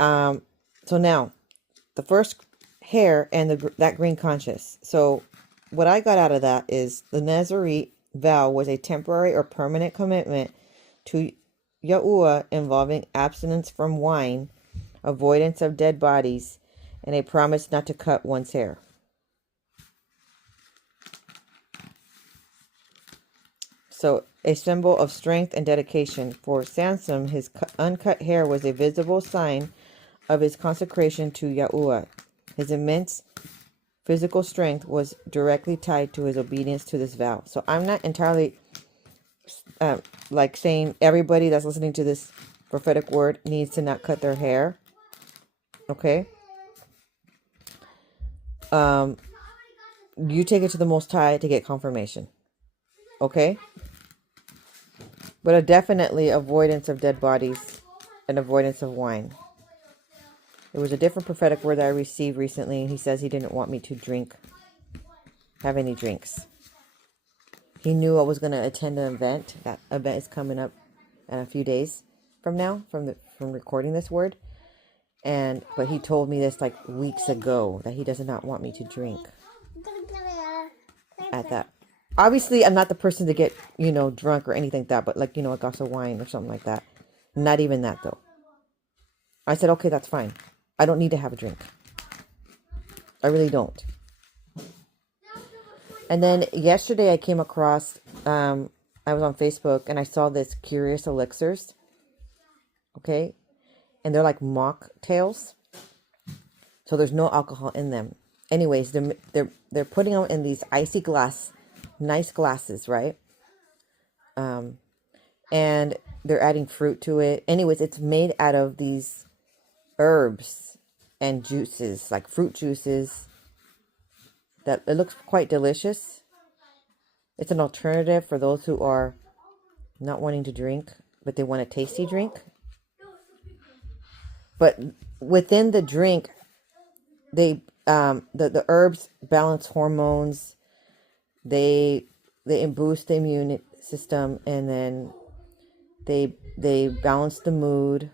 So now, the first hair and that green conscious. So what I got out of that is the Nazarite vow was a temporary or permanent commitment to Yahuwah involving abstinence from wine, avoidance of dead bodies, and a promise not to cut one's hair. So a symbol of strength and dedication. For Samson, his uncut hair was a visible sign of his consecration to Yahuwah. His immense physical strength was directly tied to his obedience to this vow. So I'm not entirely like saying everybody that's listening to this prophetic word needs to not cut their hair. Okay. You take it to the Most High to get confirmation. Okay. But a definitely avoidance of dead bodies and avoidance of wine. It was a different prophetic word that I received recently. He says he didn't want me to have any drinks. He knew I was going to attend an event. That event is coming up in a few days from now, from recording this word. But he told me this like weeks ago that he does not want me to drink at that. Obviously, I'm not the person to get, drunk or anything like that, but like, a glass of wine or something like that. Not even that though. I said, okay, that's fine. I don't need to have a drink. I really don't. And then yesterday I came across, I was on Facebook and I saw this Curious Elixirs. Okay. And they're like mocktails. So there's no alcohol in them. Anyways, they're putting them in these icy nice glasses, right? And they're adding fruit to it. Anyways, it's made out of these herbs and juices, like fruit juices. That it looks quite delicious. It's an alternative for those who are not wanting to drink, but they want a tasty drink. But within the drink, the herbs balance hormones. They boost the immune system, and then they balance the mood.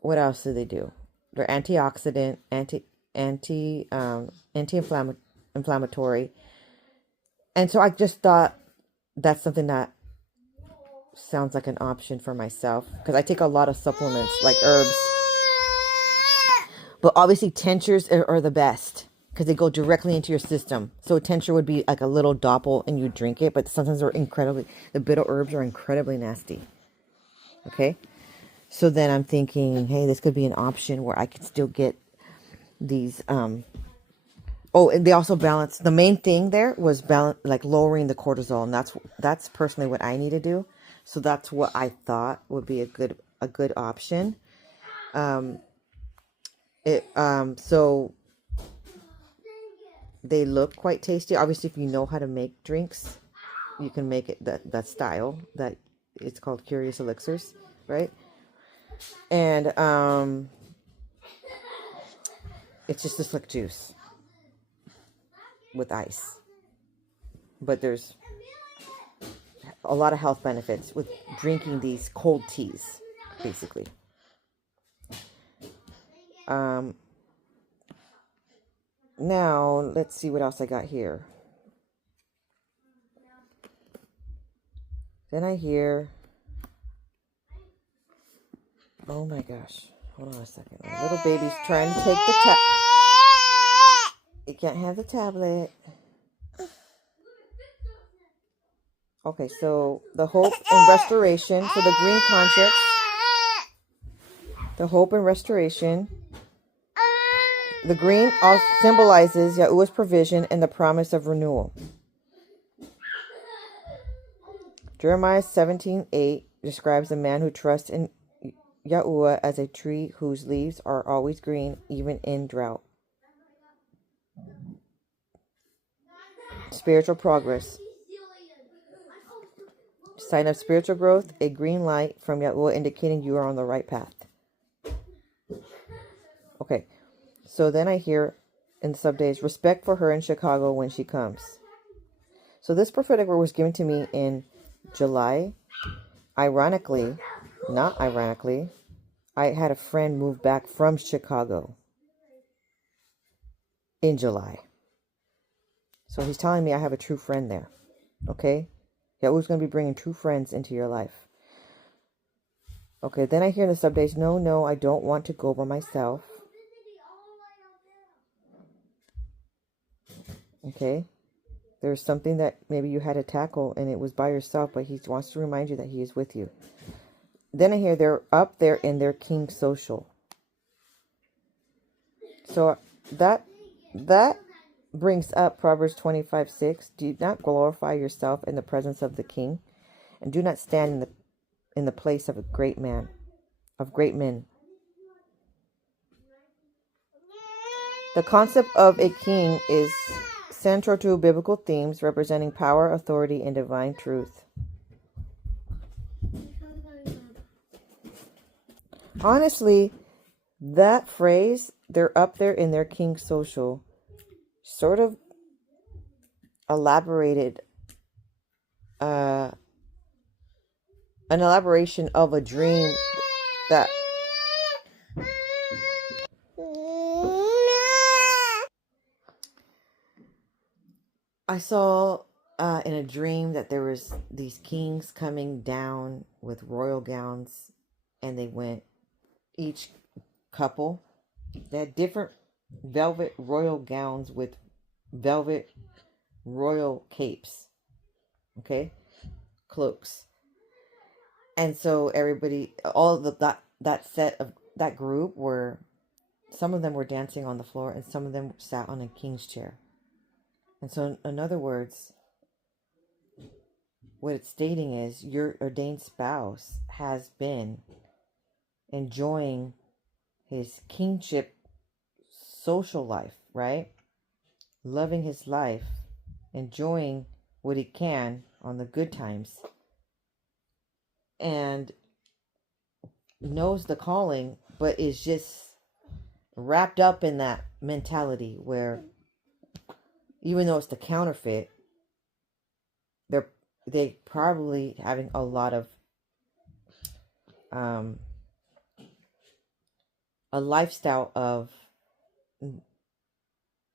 What else do they do? They're antioxidant, anti-inflammatory. And so I just thought that's something that sounds like an option for myself, because I take a lot of supplements like herbs. But obviously tinctures are the best because they go directly into your system. So a tincture would be like a little doppel and you drink it, but sometimes the bitter herbs are incredibly nasty. Okay. So then I'm thinking, hey, this could be an option where I could still get these. And they also balance. The main thing there was like lowering the cortisol, and that's personally what I need to do. So that's what I thought would be a good option. So they look quite tasty. Obviously, if you know how to make drinks, you can make it that style. That it's called Curious Elixirs, right? And it's just this like juice with ice. But there's a lot of health benefits with drinking these cold teas, basically. Now, let's see what else I got here. Then I hear... Oh my gosh. Hold on a second. My little baby's trying to take the tablet. You can't have the tablet. Okay, so the hope and restoration for the green conscience. The hope and restoration. The green also symbolizes Yahuwah's provision and the promise of renewal. Jeremiah 17:8 describes a man who trusts in Yahuwah as a tree whose leaves are always green, even in drought. Spiritual progress. Sign of spiritual growth, a green light from Yahuwah indicating you are on the right path. Okay, so then I hear in the subdays, respect for her in Chicago when she comes. So this prophetic word was given to me in July. Ironically, Not ironically, I had a friend move back from Chicago in July. So he's telling me I have a true friend there. Okay? You're always going to be bringing true friends into your life. Okay, then I hear in the subdays, no, I don't want to go by myself. Okay? There's something that maybe you had to tackle and it was by yourself, but he wants to remind you that he is with you. Then I hear they're up there in their king social. So that brings up Proverbs 25:6. Do not glorify yourself in the presence of the king, and do not stand in the place of a great man, of great men. The concept of a king is central to biblical themes representing power, authority, and divine truth. Honestly, that phrase, they're up there in their king social, sort of elaborated an elaboration of a dream that I saw in a dream, that there was these kings coming down with royal gowns, and they went, each couple, they had different velvet royal gowns with velvet royal capes, okay, cloaks. And so everybody, all of that set of that group were, some of them were dancing on the floor and some of them sat on a king's chair. And so in other words, what it's stating is your ordained spouse has been enjoying his kingship social life, right? Loving his life, enjoying what he can on the good times, and knows the calling, but is just wrapped up in that mentality where even though it's the counterfeit, they probably having a lot of a lifestyle of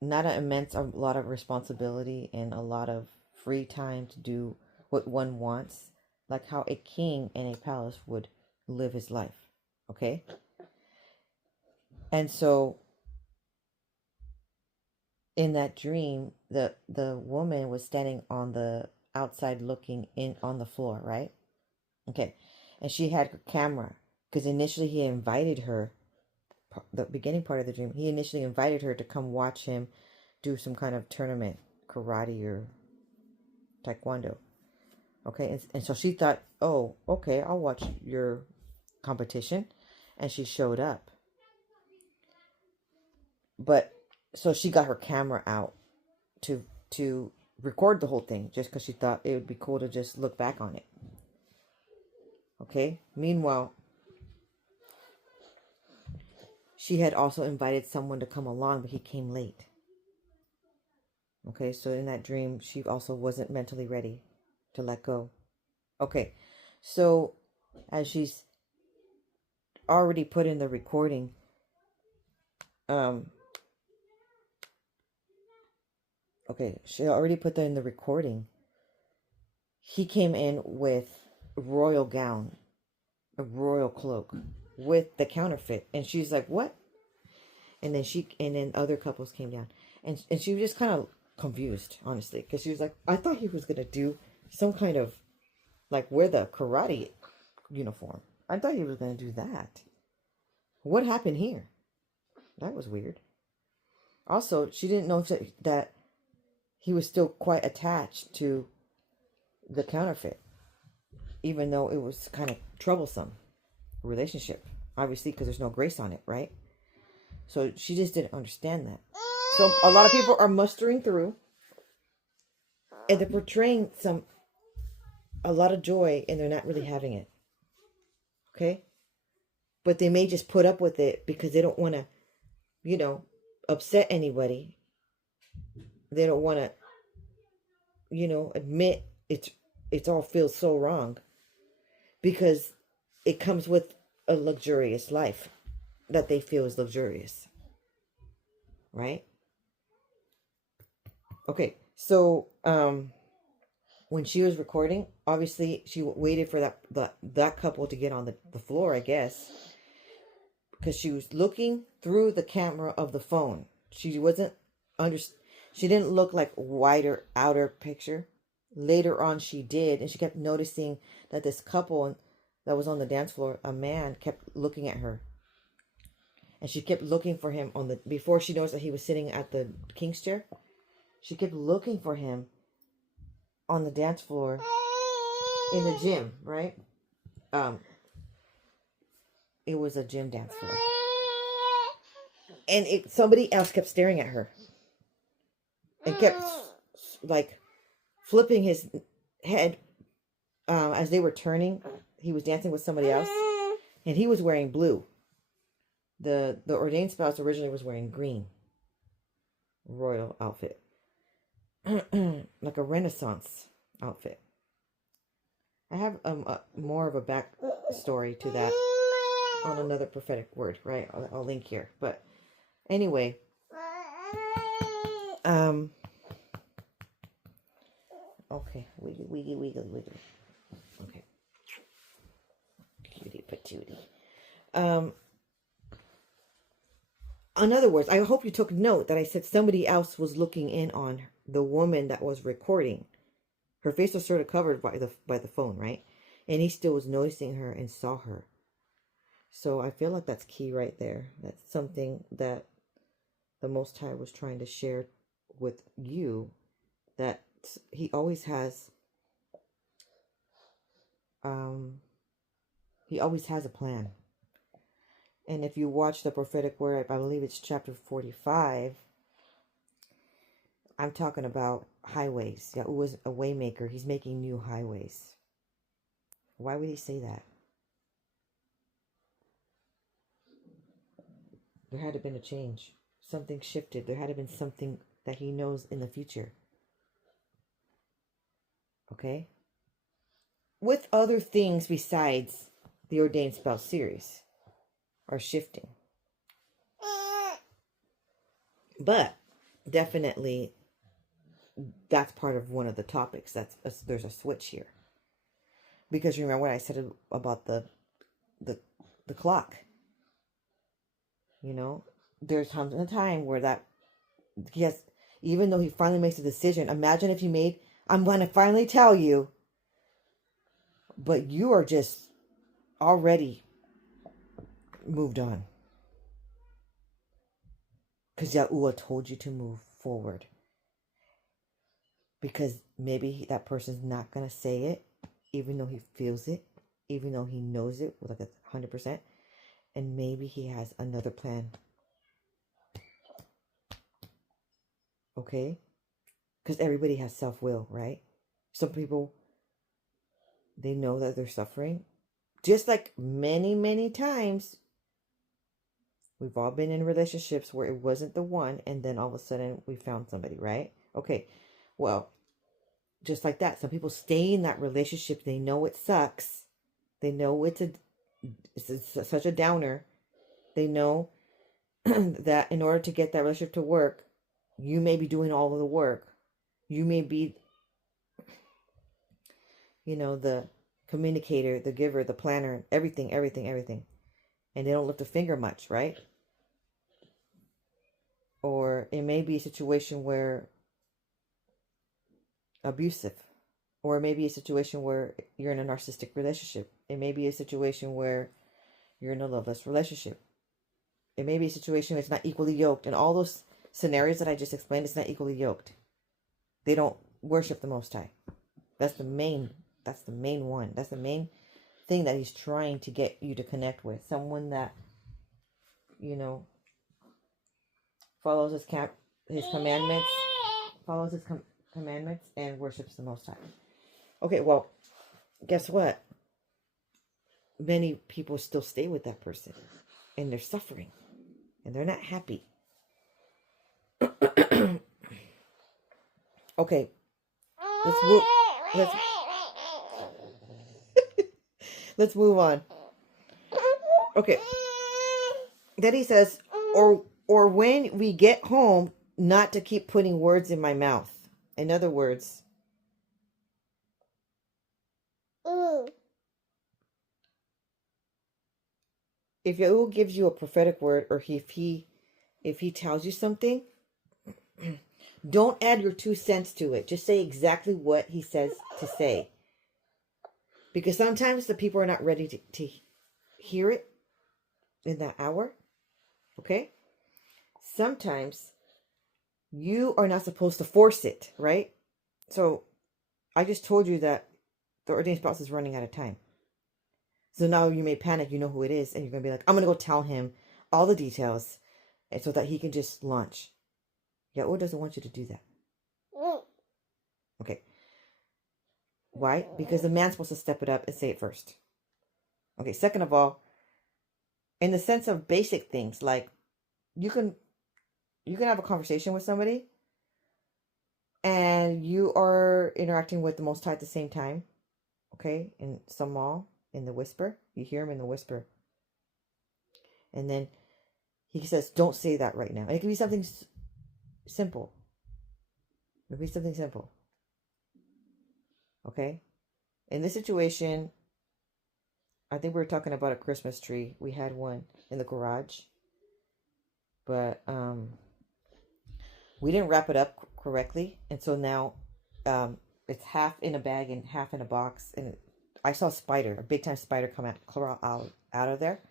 not an immense, a lot of responsibility and a lot of free time to do what one wants, like how a king in a palace would live his life. Okay? And so in that dream, the woman was standing on the outside looking in on the floor, right? Okay. And she had her camera, because initially he invited her, the beginning part of the dream, he initially invited her to come watch him do some kind of tournament, karate or taekwondo. Okay. And so she thought, oh, okay, I'll watch your competition. And she showed up. But so she got her camera out to record the whole thing, just because she thought it would be cool to just look back on it. Okay. Meanwhile, she had also invited someone to come along, but he came late. Okay, so in that dream, she also wasn't mentally ready to let go. Okay, so as she's already put in the recording, okay, she already put that in the recording. He came in with a royal gown, a royal cloak, with the counterfeit, and she's like, "What?" And then other couples came down, and she was just kind of confused, honestly, because she was like, "I thought he was gonna do some kind of like wear the karate uniform. I thought he was gonna do that. What happened here? That was weird." Also, she didn't know that he was still quite attached to the counterfeit, even though it was kind of troublesome relationship, obviously, because there's no grace on it, right? So she just didn't understand that. So a lot of people are mustering through, and they're portraying a lot of joy, and they're not really having it. Okay? But they may just put up with it because they don't want to, upset anybody. They don't want to, admit it's all feels so wrong. Because it comes with a luxurious life that they feel is luxurious, right? Okay, so when she was recording, obviously she waited for that couple to get on the floor, I guess, because she was looking through the camera of the phone. She wasn't under. She didn't look like wider outer picture. Later on, she did, and she kept noticing that this couple that was on the dance floor, a man, kept looking at her, and she kept looking for him on the. Before she noticed that he was sitting at the king's chair, she kept looking for him on the dance floor in the gym, right? It was a gym dance floor, and somebody else kept staring at her and kept like flipping his head as they were turning. He was dancing with somebody else, and he was wearing blue. The ordained spouse originally was wearing green, royal outfit, like a Renaissance outfit. I have more of a back story to that on another prophetic word, right? I'll link here. But anyway, okay, wiggle. Okay, cutie patootie. In other words, I hope you took note that I said somebody else was looking in on the woman that was recording. Her face was sort of covered by the phone, right? And he still was noticing her and saw her. So I feel like that's key right there. That's something that the Most High was trying to share with you, that he always has a plan. And if you watch the prophetic word, I believe it's chapter 45, I'm talking about highways. Yahuwah was a waymaker. He's making new highways. Why would he say that? There had to have been a change. Something shifted. There had to have been something that he knows in the future. Okay? With other things besides the Ordained Spouse series are shifting. But definitely that's part of one of the topics. There's a switch here. Because remember what I said about the clock. You know, there's times in a time where that, yes, even though he finally makes a decision, imagine if you made, I'm going to finally tell you, but you are just already moved on. Because Yahuwah told you to move forward. Because maybe that person's not going to say it, even though he feels it, even though he knows it with like 100%. And maybe he has another plan. Okay? Because everybody has self-will, right? Some people, they know that they're suffering. Just like many, many times, we've all been in relationships where it wasn't the one, and then all of a sudden we found somebody, right? Okay, well, just like that, some people stay in that relationship. They know it sucks. They know it's such a downer. They know that in order to get that relationship to work, you may be doing all of the work. You may be, the communicator, the giver, the planner, everything. And they don't lift a finger much, right? Or it may be a situation where abusive. Or it may be a situation where you're in a narcissistic relationship. It may be a situation where you're in a loveless relationship. It may be a situation where it's not equally yoked. And all those scenarios that I just explained, it's not equally yoked. They don't worship the Most High. That's the main one. That's the main thing that he's trying to get you to connect with. Someone that, follows his commandments, commandments, and worships the Most High. Okay, well, guess what? Many people still stay with that person, and they're suffering, and they're not happy. Okay, let's move on. Okay. Then he says, or when we get home, not to keep putting words in my mouth. In other words, if Yahu gives you a prophetic word, or if he tells you something, don't add your 2 cents to it. Just say exactly what he says to say. Because sometimes the people are not ready to hear it in that hour. Okay? Sometimes you are not supposed to force it, right? So I just told you that the ordained spouse is running out of time. So now you may panic, you know who it is, and you're going to be like, I'm going to go tell him all the details and so that he can just launch. Yahuwah doesn't want you to do that. Okay. Why? Because the man's supposed to step it up and say it first. Okay, second of all, in the sense of basic things, like you can have a conversation with somebody and you are interacting with the Most High at the same time. Okay, in Samal, in the whisper, you hear him in the whisper. And then he says, don't say that right now. And it can be something simple. It can be something simple. Okay? In this situation, I think we were talking about a Christmas tree. We had one in the garage. But we didn't wrap it up correctly. And so now it's half in a bag and half in a box. And I saw a big time spider come out of there.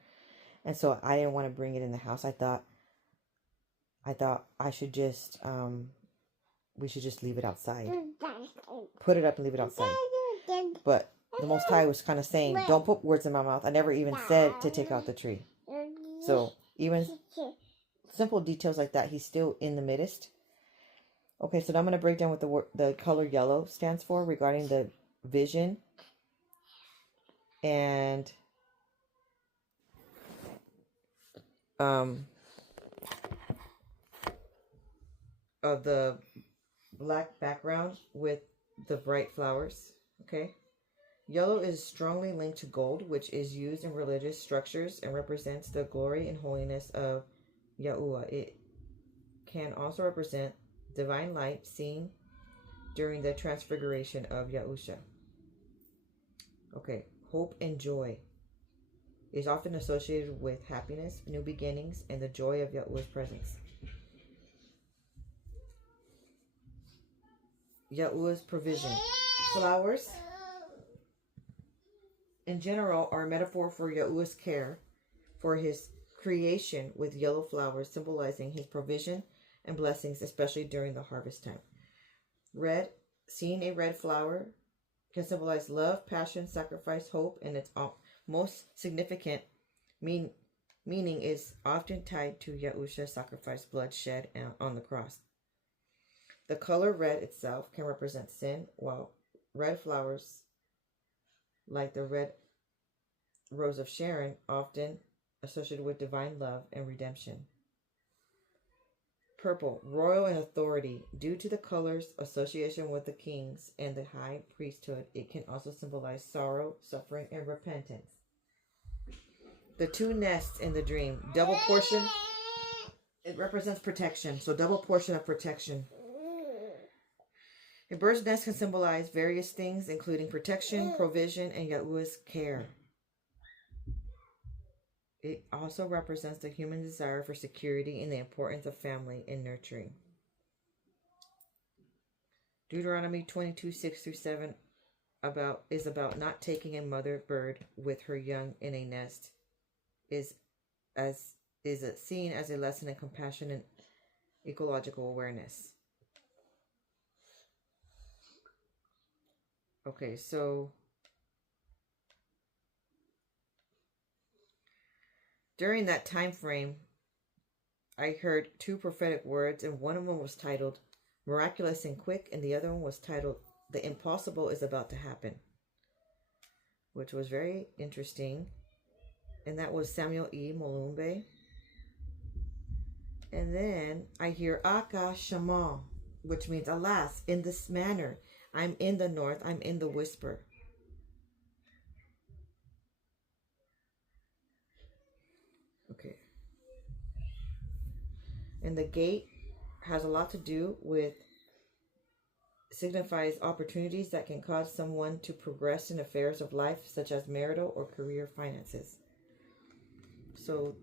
And so I didn't want to bring it in the house. I thought I should just we should just leave it outside. Put it up and leave it outside. But the Most High was kind of saying, don't put words in my mouth. I never even said to take out the tree. So even simple details like that, he's still in the midst. Okay, so now I'm going to break down what the color yellow stands for regarding the vision and of the black background with the bright flowers. Okay. Yellow is strongly linked to gold, which is used in religious structures and represents the glory and holiness of Yahuwah. It can also represent divine light seen during the transfiguration of Yahusha. Okay, hope and joy is often associated with happiness, new beginnings, and the joy of Yahuwah's presence. Yahuwah's provision. Flowers, in general, are a metaphor for Yahuwah's care for his creation, with yellow flowers symbolizing his provision and blessings, especially during the harvest time. Red, seeing a red flower can symbolize love, passion, sacrifice, hope, and its most significant meaning is often tied to Yahusha's sacrifice, blood shed on the cross. The color red itself can represent sin, while red flowers, like the red rose of Sharon, often associated with divine love and redemption. Purple, royal and authority. Due to the color's association with the kings and the high priesthood, it can also symbolize sorrow, suffering, and repentance. The 2 nests in the dream. Double portion. It represents protection. So double portion of protection. A bird's nest can symbolize various things, including protection, provision, and Yahuwah's care. It also represents the human desire for security and the importance of family and nurturing. Deuteronomy 22:6-7 is about not taking a mother bird with her young in a nest. Is seen as a lesson in compassion and ecological awareness. Okay, so during that time frame, I heard 2 prophetic words, and one of them was titled Miraculous and Quick, and the other one was titled The Impossible is About to Happen, which was very interesting. And that was Samuel E. Molumbe. And then I hear Aka Shama, which means, alas, in this manner, I'm in the north, I'm in the whisper. Okay. And the gate has a lot to do with, signifies opportunities that can cause someone to progress in affairs of life, such as marital or career finances. So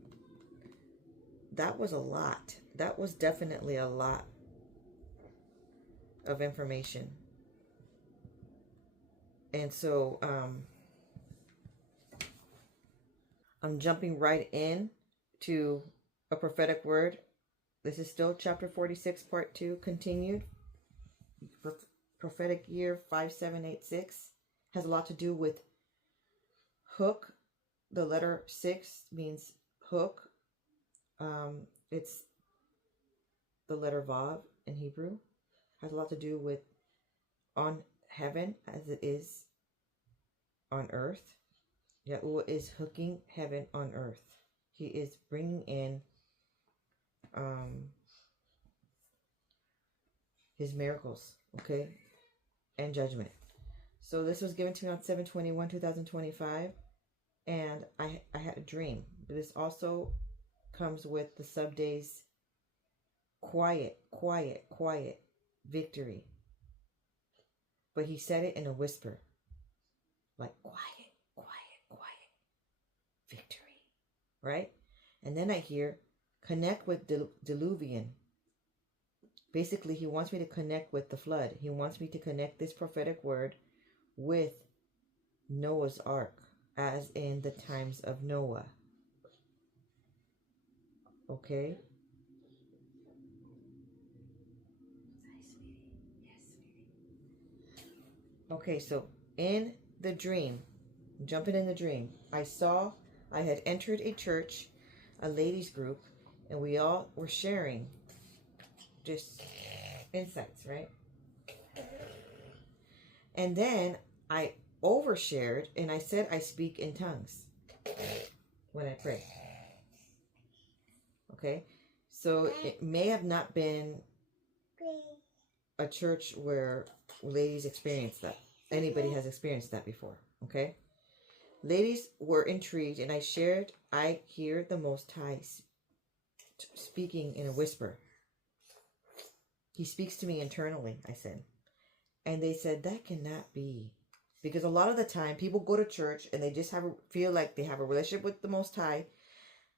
that was a lot. That was definitely a lot of information. And so I'm jumping right in to a prophetic word. This is still chapter 46, part 2, continued. Prophetic year 5786 has a lot to do with hook. The letter 6 means hook. It's the letter Vav in Hebrew. Has a lot to do with on heaven as it is on earth. Yahuwah is hooking heaven on earth. He is bringing in his miracles, okay, and judgment. So this was given to me on 7/21/2025, and I had a dream. But this also comes with the sub-days quiet, quiet, quiet, victory. But he said it in a whisper, like quiet, quiet, quiet, victory, right? And then I hear connect with diluvian. Basically, he wants me to connect with the flood. He wants me to connect this prophetic word with Noah's Ark, as in the times of Noah. Okay? Okay, so in the dream, jumping in the dream, I had entered a church, a ladies group, and we all were sharing just insights, right? And then I overshared and I said I speak in tongues when I pray. Okay? So it may have not been a church where ladies experienced that. Anybody has experienced that before. Okay? Ladies were intrigued and I shared, I hear the Most High speaking in a whisper. He speaks to me internally, I said. And they said, that cannot be. Because a lot of the time, people go to church and they just feel like they have a relationship with the Most High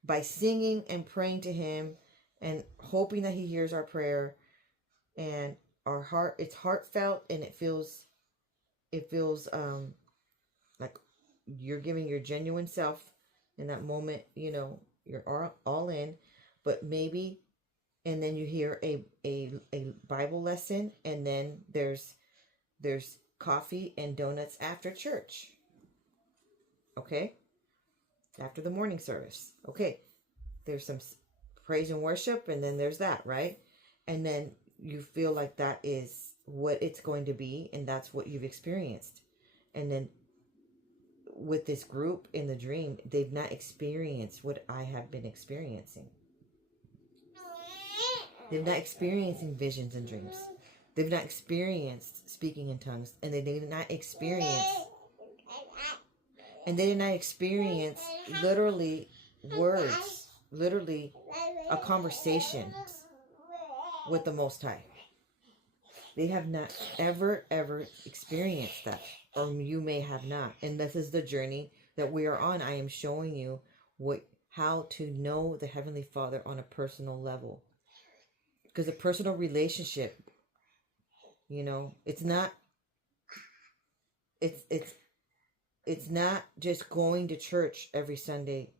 by singing and praying to Him and hoping that He hears our prayer. And our heart, it's heartfelt, and it feels like you're giving your genuine self in that moment. You know, you're all in. But maybe, and then you hear a Bible lesson, and then there's coffee and donuts after church. Okay? After the morning service. Okay. There's some praise and worship, and then there's that, right? And then you feel like that is what it's going to be, and that's what you've experienced. And then with this group in the dream, they've not experienced what I have been experiencing. They've not experiencing visions and dreams. They've not experienced speaking in tongues, and they did not experience literally words, literally a conversation with the Most High. They have not ever experienced that, or you may have not. And this is the journey that we are on. I am showing you how to know the Heavenly Father on a personal level, because a personal relationship, it's not just going to church every Sunday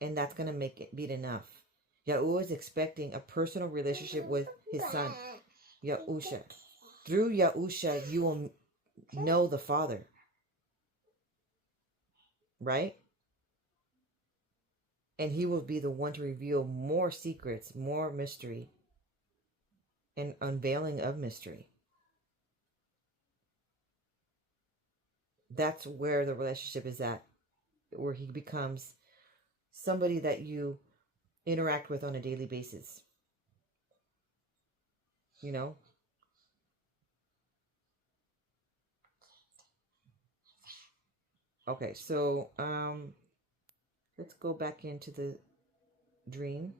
and that's going to make it be enough. Yahuwah is expecting a personal relationship with His Son, Yahusha. Through Yahusha, you will know the Father. Right? And He will be the one to reveal more secrets, more mystery, and unveiling of mystery. That's where the relationship is at, where He becomes somebody that you interact with on a daily basis. Okay, so let's go back into the dream.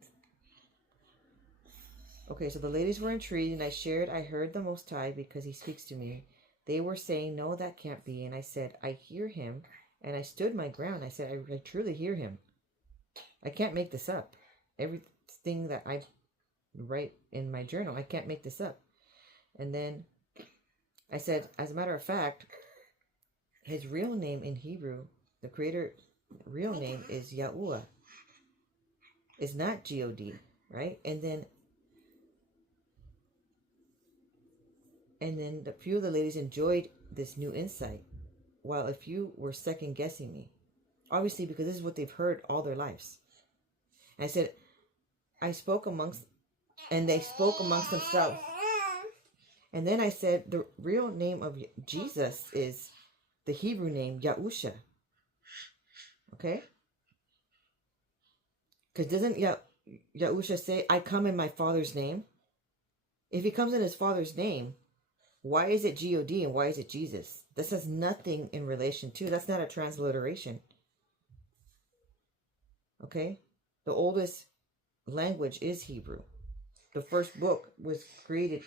Okay, so the ladies were intrigued, and I heard the Most High because he speaks to me. They were saying, no, that can't be. And I said, I hear him. And I stood my ground. I said, I truly hear him. I can't make this up. Everything that I write in my journal, I can't make this up. And then I said, as a matter of fact, his real name in Hebrew, the creator real name is Yahuwah. It's not God, right? And then a few of the ladies enjoyed this new insight, while a few were second guessing me. Obviously, because this is what they've heard all their lives. And I said, they spoke amongst themselves. And then I said, the real name of Jesus is the Hebrew name Yahusha. Okay? Because doesn't Yahusha say, I come in my Father's name? If he comes in his Father's name, why is it God and why is it Jesus? This has nothing in relation to. That's not a transliteration. Okay? The oldest language is Hebrew. The first book was created.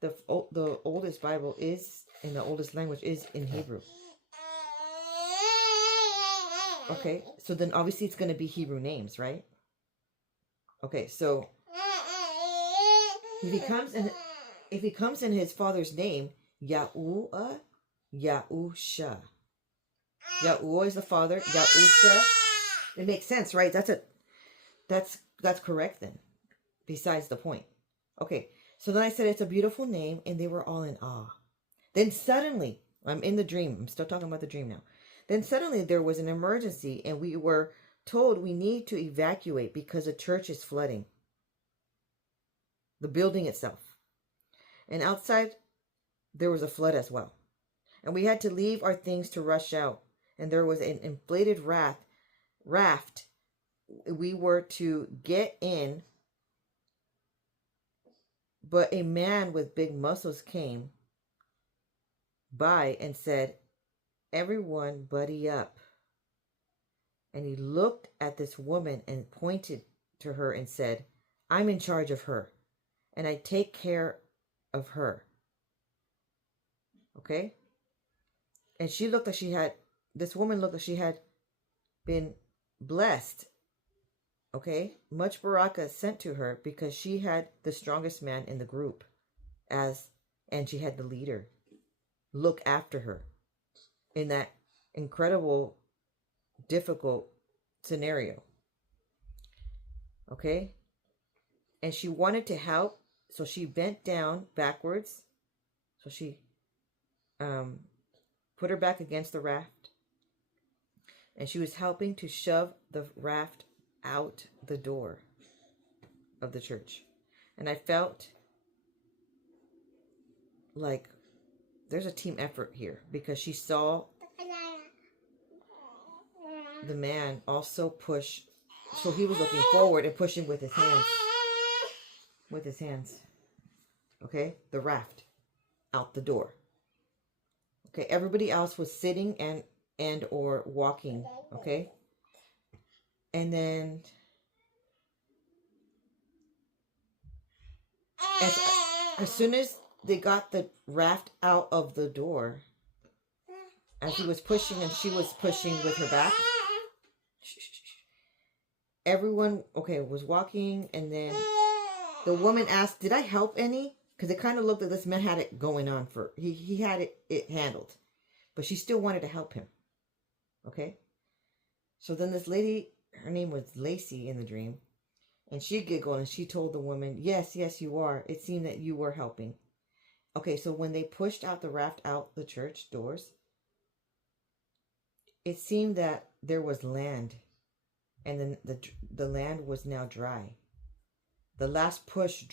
The oldest Bible is, and the oldest language is in Hebrew. Okay, so then obviously it's going to be Hebrew names, right? Okay, so if he comes in his Father's name, Yahuwah, Yahusha. Yahuwah is the Father. Yahusha. It makes sense, right? That's correct then. Besides the point. Okay, so then I said it's a beautiful name, and they were all in awe. Then suddenly, I'm in the dream. I'm still talking about the dream now. Then suddenly there was an emergency, and we were told we need to evacuate because the church is flooding. The building itself. And outside, there was a flood as well. And we had to leave our things to rush out. And there was an inflated raft. We were to get in. But a man with big muscles came by and said, everyone buddy up. And he looked at this woman and pointed to her and said, I'm in charge of her. And I take care of her. Okay? And this woman looked like she had been blessed. Okay? Much baraka sent to her because she had the strongest man in the group and she had the leader look after her in that incredible, difficult scenario. Okay? And she wanted to help, so she bent down backwards. So she put her back against the raft. And she was helping to shove the raft out the door of the church. And I felt like there's a team effort here because she saw the man also push. So he was looking forward and pushing with his hands. With his hands. Okay? The raft out the door. Okay? Everybody else was sitting and or walking. Okay? And then as soon as they got the raft out of the door, as he was pushing and she was pushing with her back, everyone, was walking, and then the woman asked, did I help any? Because it kind of looked like this man had it going on he had it handled. But she still wanted to help him. Okay? So then this lady, her name was Lacey in the dream, and she giggled and she told the woman, yes, you are. It seemed that you were helping. Okay, so when they pushed out the raft out the church doors, it seemed that there was land, and then the land was now dry. The last push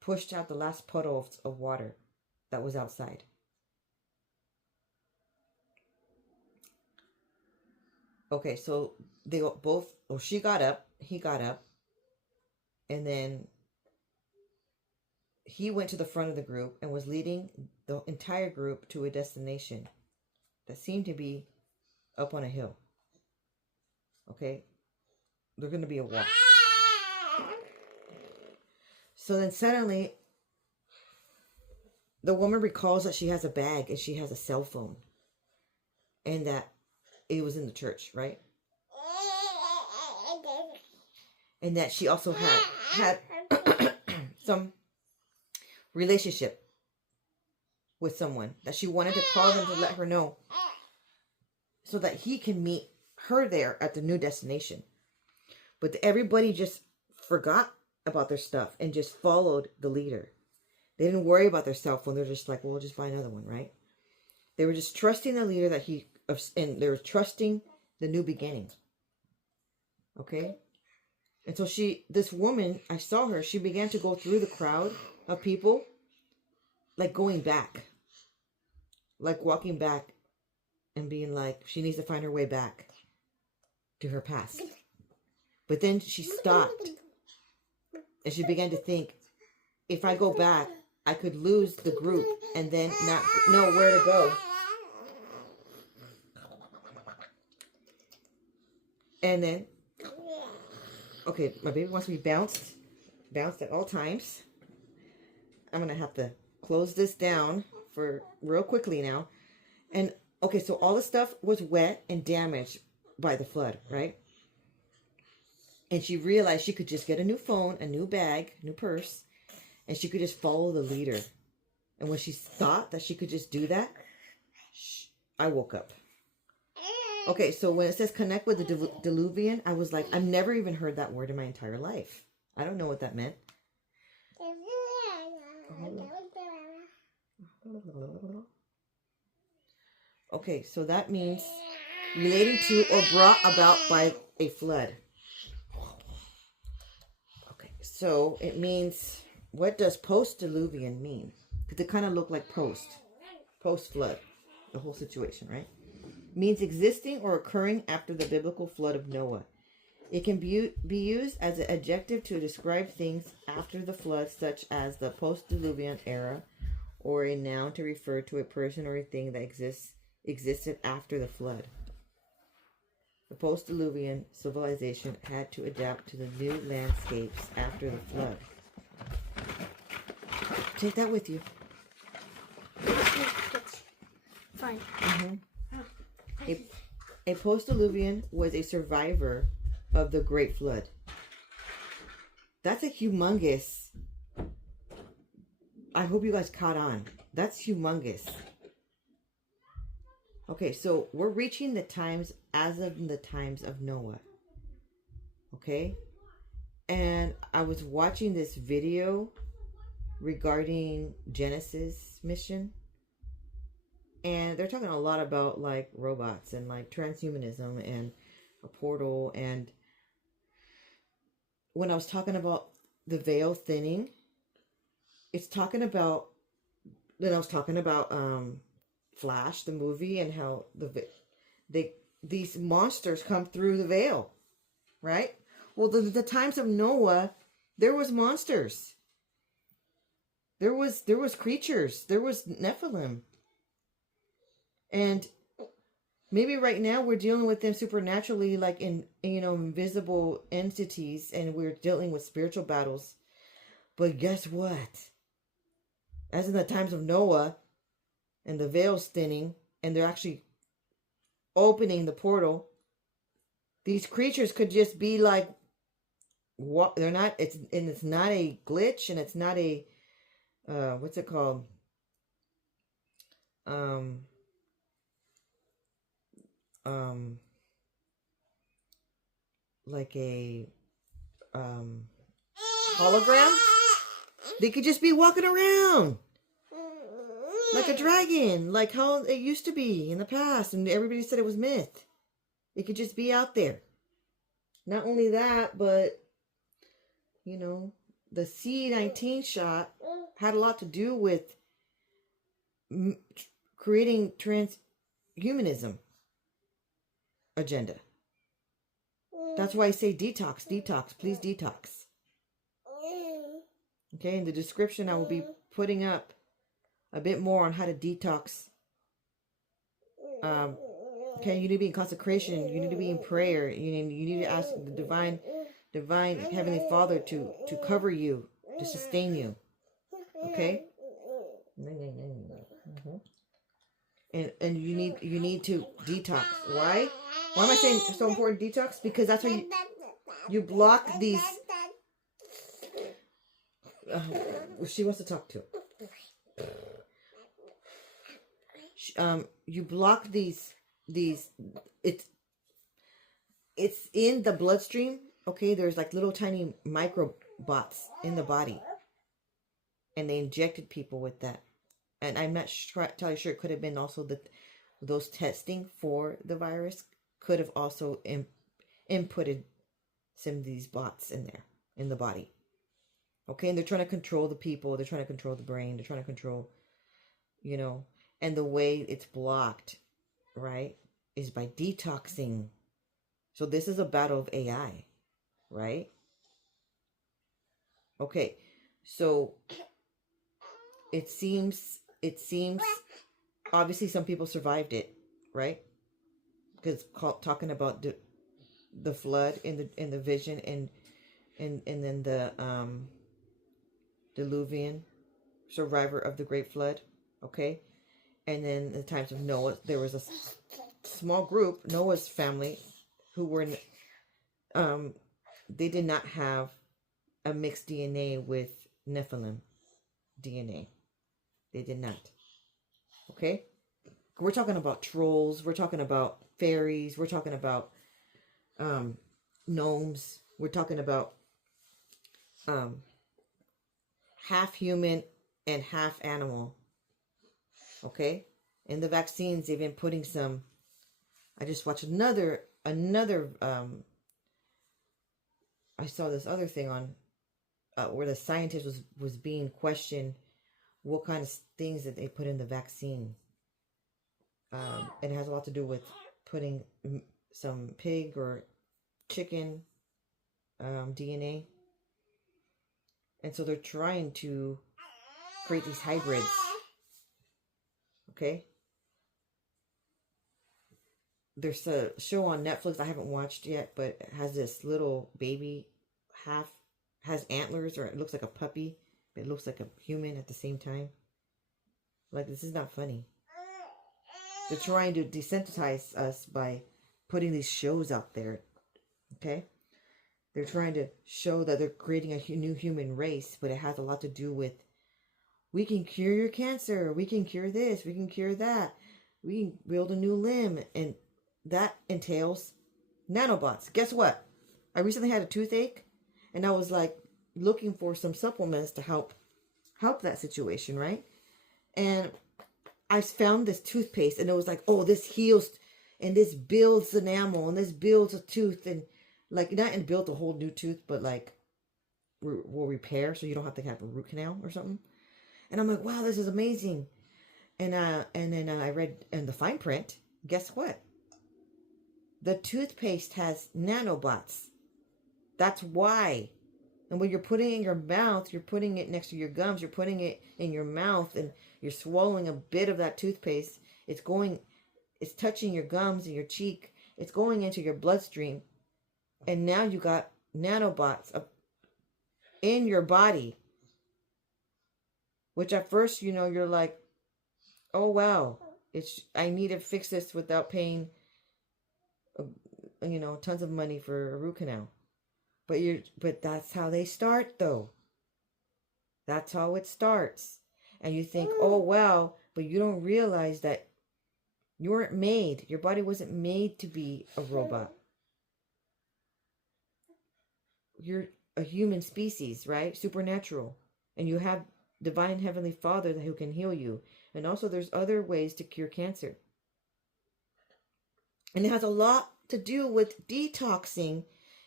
pushed out the last puddle of water that was outside. Okay, so they both, she got up, he got up, and then he went to the front of the group and was leading the entire group to a destination that seemed to be up on a hill. Okay? They're going to be a walk. So then suddenly, the woman recalls that she has a bag and she has a cell phone. And that it was in the church, right? And that she also had some relationship with someone. That she wanted to call them to let her know. So that he can meet her there at the new destination. But everybody just forgot about their stuff and just followed the leader. They didn't worry about their cell phone. They're just like, well, we'll just buy another one, right? They were just trusting the leader and they were trusting the new beginning. Okay? And so this woman, I saw her, she began to go through the crowd of people, like going back. Like walking back and being like, she needs to find her way back to her past. But then she stopped. And she began to think, if I go back, I could lose the group and then not know where to go. And then, okay, my baby wants to be bounced at all times. I'm going to have to close this down for real quickly now. And, okay, so all the stuff was wet and damaged by the flood, right? And she realized she could just get a new phone, a new bag, new purse, and she could just follow the leader. And when she thought that she could just do that, I woke up. Okay, so when it says connect with the diluvian, I was like, I've never even heard that word in my entire life. I don't know what that meant. Okay, so that means relating to or brought about by a flood. Okay, so it means, what does post-diluvian mean? Because it kind of looked like post-flood, the whole situation, right? Means existing or occurring after the biblical flood of Noah. It can be used as an adjective to describe things after the flood, such as the post-diluvian era, or a noun to refer to a person or a thing that existed after the flood. The post-diluvian civilization had to adapt to the new landscapes after the flood. Take that with you. Fine. Mm-hmm. A post-diluvian was a survivor of the Great Flood. That's a humongous. I hope you guys caught on. That's humongous. Okay, so we're reaching the times as of the times of Noah. Okay? And I was watching this video regarding Genesis mission. And they're talking a lot about like robots and like transhumanism and a portal. And when I was talking about the veil thinning, it's talking about, then I was talking about Flash, the movie, and how these monsters come through the veil, right? Well, the times of Noah, there was monsters. There was creatures. There was Nephilim. And maybe right now we're dealing with them supernaturally, like in invisible entities, and we're dealing with spiritual battles. But guess what? As in the times of Noah, and the veil's thinning, and they're actually opening the portal, these creatures could just be like, what? They're not. It's not a glitch, and it's not a what's it called? Like a hologram. They could just be walking around like a dragon, like how it used to be in the past, and everybody said it was myth. It could just be out there. Not only that, but the C-19 shot had a lot to do with creating transhumanism agenda. That's why I say detox, please detox. Okay, in the description I will be putting up a bit more on how to detox Okay, you need to be in consecration. You need to be in prayer. You need to ask the divine Heavenly Father to cover you, to sustain you. Okay. Mm-hmm. And you need to detox. Why? Why am I saying it's so important detox? Because that's how you block these. She wants to talk to. You block these. It's in the bloodstream. Okay, there's like little tiny microbots in the body, and they injected people with that. And I'm not entirely sure it could have been also that those testing for the virus could have also inputted some of these bots in there in the body. Okay, and they're trying to control the people. They're trying to control the brain. They're trying to control, and the way it's blocked, right, is by detoxing. So this is a battle of AI, right? Okay, so it seems obviously some people survived it, right? Because talking about the flood in the vision and then the Diluvian survivor of the Great Flood, okay? And then in the times of Noah, there was a small group, Noah's family, who were they did not have a mixed DNA with Nephilim DNA. They did not. Okay? We're talking about trolls, we're talking about fairies, we're talking about gnomes, we're talking about half human and half animal. Okay? In the vaccines, they've been putting some. I just watched another I saw this other thing on where the scientist was being questioned what kind of things that they put in the vaccine. And it has a lot to do with putting some pig or chicken DNA. And so they're trying to create these hybrids. Okay? There's a show on Netflix I haven't watched yet, but it has this little baby, has antlers, or it looks like a puppy, but it looks like a human at the same time. Like, this is not funny. They're trying to desensitize us by putting these shows out there. Okay? They're trying to show that they're creating a new human race, but it has a lot to do with, we can cure your cancer, we can cure this, we can cure that, we can build a new limb, and that entails nanobots. Guess what? I recently had a toothache, and I was like looking for some supplements to help that situation, right? And I found this toothpaste, and it was like, oh, this heals, and this builds enamel, and this builds a tooth, and like not and build a whole new tooth, but like will repair, so you don't have to have a root canal or something. And I'm like, wow, this is amazing. And then I read in the fine print. Guess what? The toothpaste has nanobots. That's why. And when you're putting it in your mouth, you're putting it next to your gums, you're putting it in your mouth, and you're swallowing a bit of that toothpaste. It's touching your gums and your cheek. It's going into your bloodstream. And now you got nanobots in your body. Which at first, you're like, oh wow, I need to fix this without paying tons of money for a root canal. But that's how they start, though. That's how it starts. And you think, oh wow, but you don't realize that you weren't made. Your body wasn't made to be a robot. You're a human species, right? Supernatural. And you have divine Heavenly Father who can heal you. And also there's other ways to cure cancer. And it has a lot to do with detoxing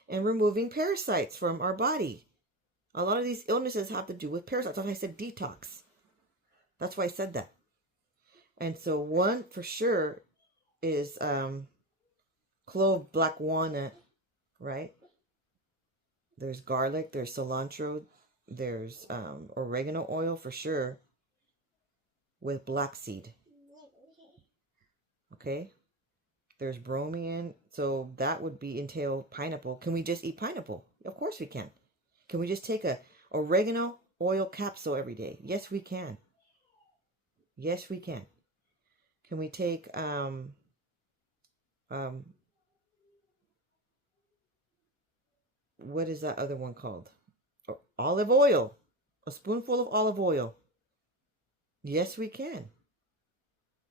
and removing parasites from our body. A lot of these illnesses have to do with parasites. That's why I said detox. That's why I said that. And so one for sure is clove, black walnut, right? There's garlic, there's cilantro, there's oregano oil for sure with black seed. Okay? There's bromine. So that would be entail pineapple. Can we just eat pineapple? Of course we can. Can we just take a oregano oil capsule every day? Yes, we can. Yes, we can. Can we take what is that other one called? Olive oil. A spoonful of olive oil. Yes, we can.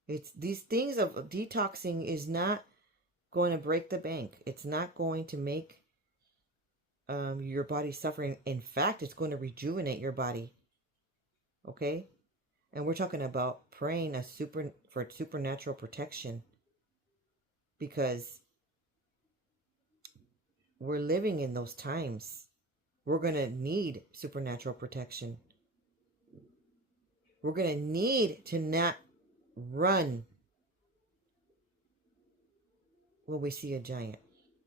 It's these things of detoxing is not going to break the bank. It's not going to make your body suffering. In fact, it's going to rejuvenate your body. Okay? And we're talking about praying for supernatural protection, because we're living in those times. We're going to need supernatural protection. We're going to need to not run when we see a giant.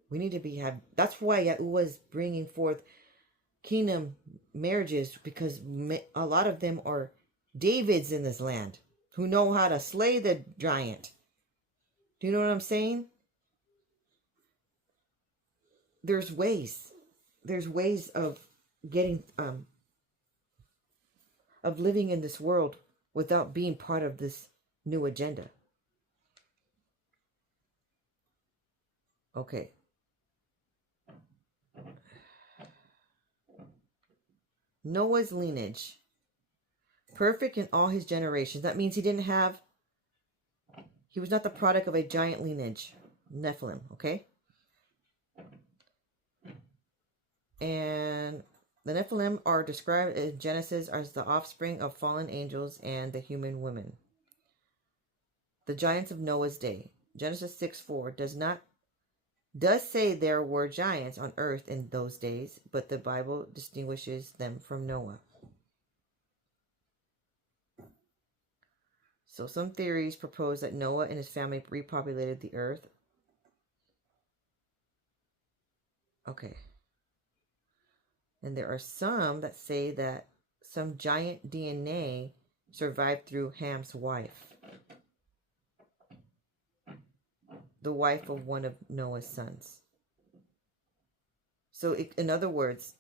We need to that's why Yahuwah is bringing forth kingdom marriages, because a lot of them are Davids in this land who know how to slay the giant. Do you know what I'm saying? There's ways. There's ways of getting of living in this world without being part of this new agenda. Okay. Noah's lineage. Perfect in all his generations. That means he was not the product of a giant lineage. Nephilim, okay? And the Nephilim are described in Genesis as the offspring of fallen angels and the human women. The giants of Noah's day. Genesis 6:4 does say there were giants on earth in those days, but the Bible distinguishes them from Noah. So some theories propose that Noah and his family repopulated the earth. Okay. And there are some that say that some giant DNA survived through Ham's wife, the wife of one of Noah's sons. So in other words,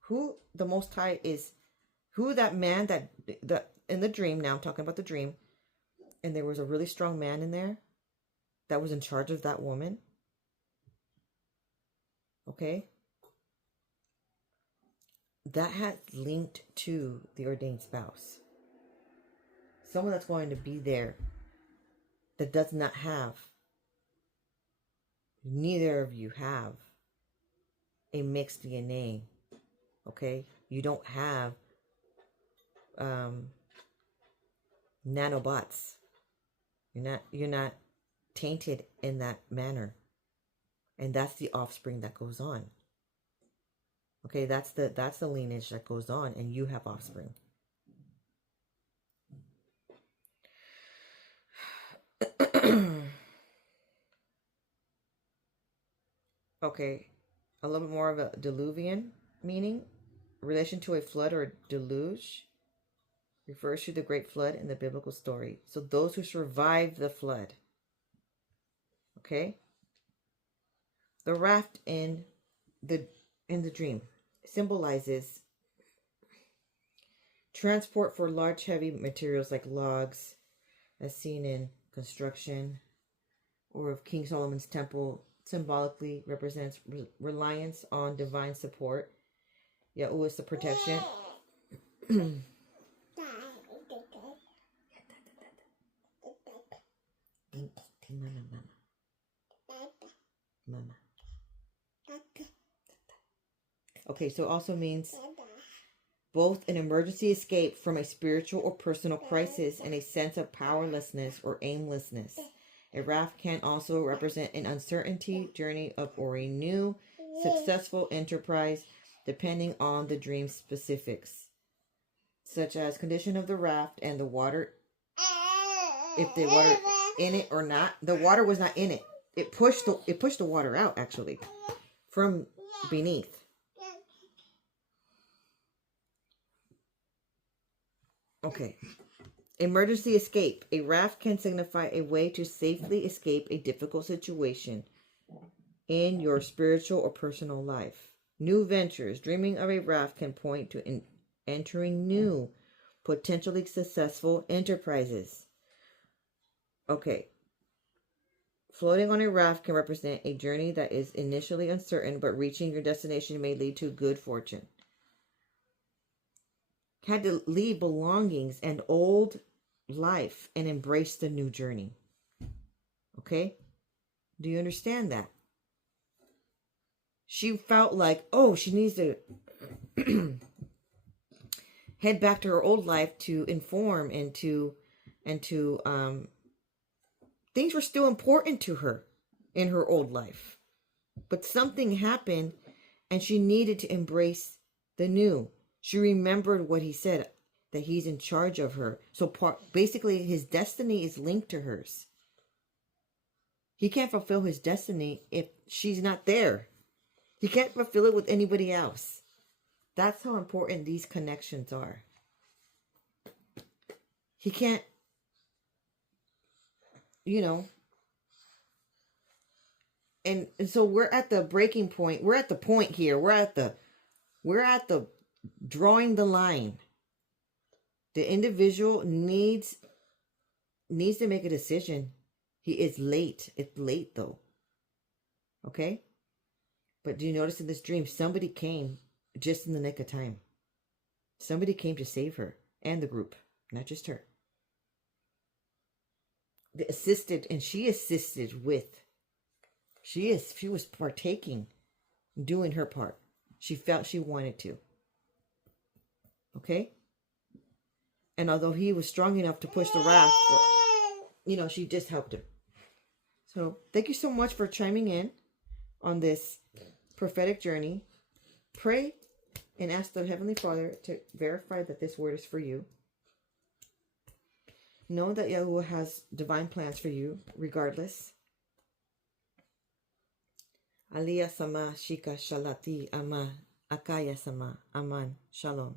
who the Most High is, who that man that in the dream, now I'm talking about the dream, and there was a really strong man in there that was in charge of that woman. Okay? That has linked to the ordained spouse. Someone that's going to be there that does not have, neither of you have a mixed DNA. Okay? You don't have nanobots. You're not tainted in that manner. And that's the offspring that goes on. Okay, that's the lineage that goes on, and you have offspring. Okay, a little bit more of a diluvian meaning. Relation to a flood or deluge refers to the great flood in the biblical story. So those who survived the flood. Okay? The raft in the dream symbolizes transport for large heavy materials like logs, as seen in construction, or of King Solomon's temple, symbolically represents reliance on divine support. Yahuwah is the protection. Mama. Okay, so it also means both an emergency escape from a spiritual or personal crisis and a sense of powerlessness or aimlessness. A raft can also represent an uncertainty journey or a new successful enterprise, depending on the dream specifics, such as condition of the raft and the water, if the water in it or not. The water was not in it. It pushed the water out, actually, from beneath. Okay. Emergency escape. A raft can signify a way to safely escape a difficult situation in your spiritual or personal life. New ventures. Dreaming of a raft can point to entering new, potentially successful enterprises. Okay. Floating on a raft can represent a journey that is initially uncertain, but reaching your destination may lead to good fortune. Had to leave belongings and old life and embrace the new journey. Okay? Do you understand that? She felt like, oh, she needs to head back to her old life to inform and to things were still important to her in her old life. But something happened and she needed to embrace the new. She remembered what he said, that he's in charge of her. So basically his destiny is linked to hers. He can't fulfill his destiny if she's not there. He can't fulfill it with anybody else. That's how important these connections are. He can't, you know. And so we're at the breaking point. We're at the point here. We're at the drawing the line. The individual needs to make a decision. He is late. It's late though. Okay? But do you notice in this dream, somebody came just in the nick of time. Somebody came to save her and the group, not just her. They assisted, and she assisted with. She was partaking, doing her part. She felt she wanted to. Okay? And although he was strong enough to push the raft, she just helped him. So thank you so much for chiming in on this prophetic journey. Pray and ask the Heavenly Father to verify that this word is for you. Know that Yahuwah has divine plans for you regardless. Aliyah sama shika shalati ama akaya sama aman shalom.